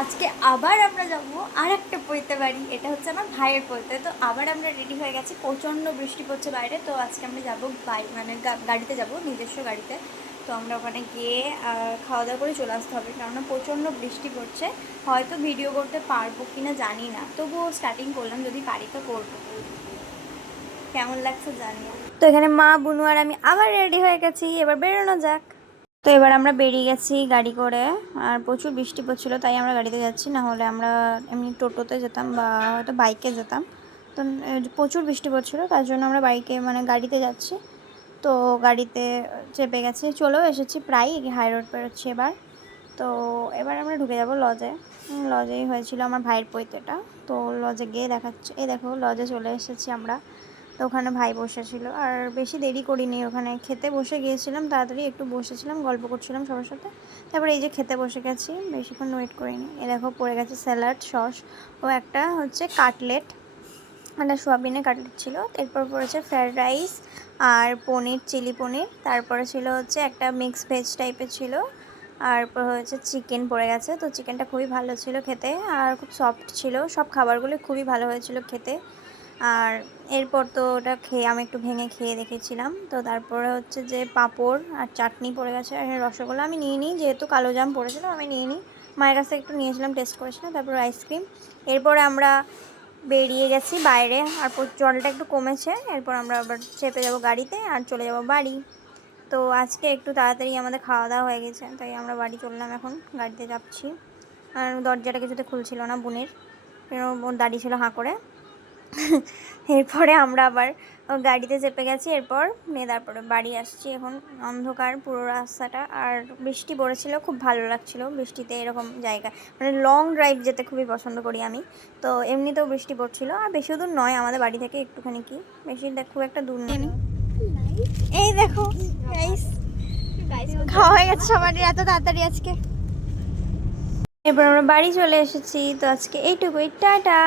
আজকে আবার আমরা যাব আর একটা পৈতে বাড়ি। এটা হচ্ছে আমার ভাইয়ের পৈতে। তো আবার আমরা রেডি হয়ে গেছি, প্রচণ্ড বৃষ্টি পড়ছে বাইরে। তো আজকে আমরা যাবো মানে গাড়িতে যাব, নিজস্ব গাড়িতে। তো আমরা ওখানে গিয়ে খাওয়া দাওয়া করে চলে আসতে হবে, কেননা প্রচণ্ড বৃষ্টি পড়ছে। হয়তো ভিডিও করতে পারবো কি না জানি না, তবুও স্টার্টিং করলাম, যদি পারি তো করবো। কেমন লাগছে জানি না। তো এখানে মা, বুনু আর আমি আবার রেডি হয়ে গেছি, এবার বেরোনো যাক। তো এবার আমরা বেরিয়ে গেছি গাড়ি করে, আর প্রচুর বৃষ্টি পড়ছিলো তাই আমরা গাড়িতে যাচ্ছি, না হলে আমরা এমনি টোটোতে যেতাম বা হয়তো বাইকে যেতাম। তো প্রচুর বৃষ্টি পড়ছিলো তার জন্য আমরা বাইকে মানে গাড়িতে যাচ্ছি। তো গাড়িতে চেপে গেছি, চলেও এসেছি, প্রায় হাই রোড পেরোচ্ছি এবার। তো এবার আমরা ঢুকে যাব লজে। লজেই হয়েছিল আমার ভাইয়ের পৈতেটা। তো লজে গিয়ে দেখাচ্ছি, এই দেখো লজে চলে এসেছি আমরা। তো ওখানে ভাই বসেছিল, আর বেশি দেরি করিনি, ওখানে খেতে বসে গিয়েছিলাম, তাড়াতাড়ি একটু বসেছিলাম, গল্প করছিলাম সবার সাথে। তারপরে এই যে খেতে বসে গেছি, বেশিক্ষণ ওয়েট করিনি। এ দেখো পড়ে গেছে স্যালাড, সস ও একটা হচ্ছে কাটলেট, একটা সোয়াবিনের কাটলেট ছিল। এরপর পড়েছে ফ্রায়েড রাইস আর পনির, চিলি পনির। তারপরে ছিল হচ্ছে একটা মিক্স ভেজ টাইপের ছিল, আর হচ্ছে চিকেন পড়ে গেছে। তো চিকেনটা খুবই ভালো ছিল খেতে, আর খুব সফট ছিল, সব খাবারগুলো খুবই ভালো হয়েছিল খেতে। আর এরপর তো ওটা খেয়ে আমি একটু ভেঙে খেয়ে দেখেছিলাম। তো তারপরে হচ্ছে যে পাঁপড় আর চাটনি পড়ে গেছে, আর রসগোল্লা আমি নিয়ে নিই, যেহেতু কালো জাম পড়েছিল আমি নিয়ে নিই। মায়ের কাছে একটু নিয়েছিলাম, টেস্ট করেছিলাম। তারপর আইসক্রিম। এরপরে আমরা বেরিয়ে গেছি বাইরে, আর জলটা একটু কমেছে। এরপর আমরা আবার চেপে যাব গাড়িতে আর চলে যাব বাড়ি। তো আজকে একটু তাড়াতাড়ি আমাদের খাওয়া দাওয়া হয়ে গেছে, তাই আমরা বাড়ি চললাম, এখন গাড়িতে যাচ্ছি। আর দরজাটা কিছুতে খুলছিল না বোনের, বোন দাঁড়িয়ে ছিল হাঁ করে। এরপরে আমরা আবার গাড়িতে চেপে গেছি, এরপর নিয়ে তারপরে বাড়ি আসছি। এখন অন্ধকার পুরো রাস্তাটা, আর বৃষ্টি পড়েছিল, খুব ভালো লাগছিল বৃষ্টিতে এরকম জায়গায়, মানে লং ড্রাইভ যেতে খুবই পছন্দ করি আমি। তো এমনিতেও বৃষ্টি পড়ছিল, আর বেশি দূর নয় আমাদের বাড়ি থেকে, একটুখানি কি বেশি, খুব একটা দূর নেই। এই দেখো গাইস, খাওয়া হয়ে গেছে সবারই এত তাড়াতাড়ি আজকে। এবার আমরা বাড়ি চলে এসেছি। তো আজকে এইটুকুই, টাটা।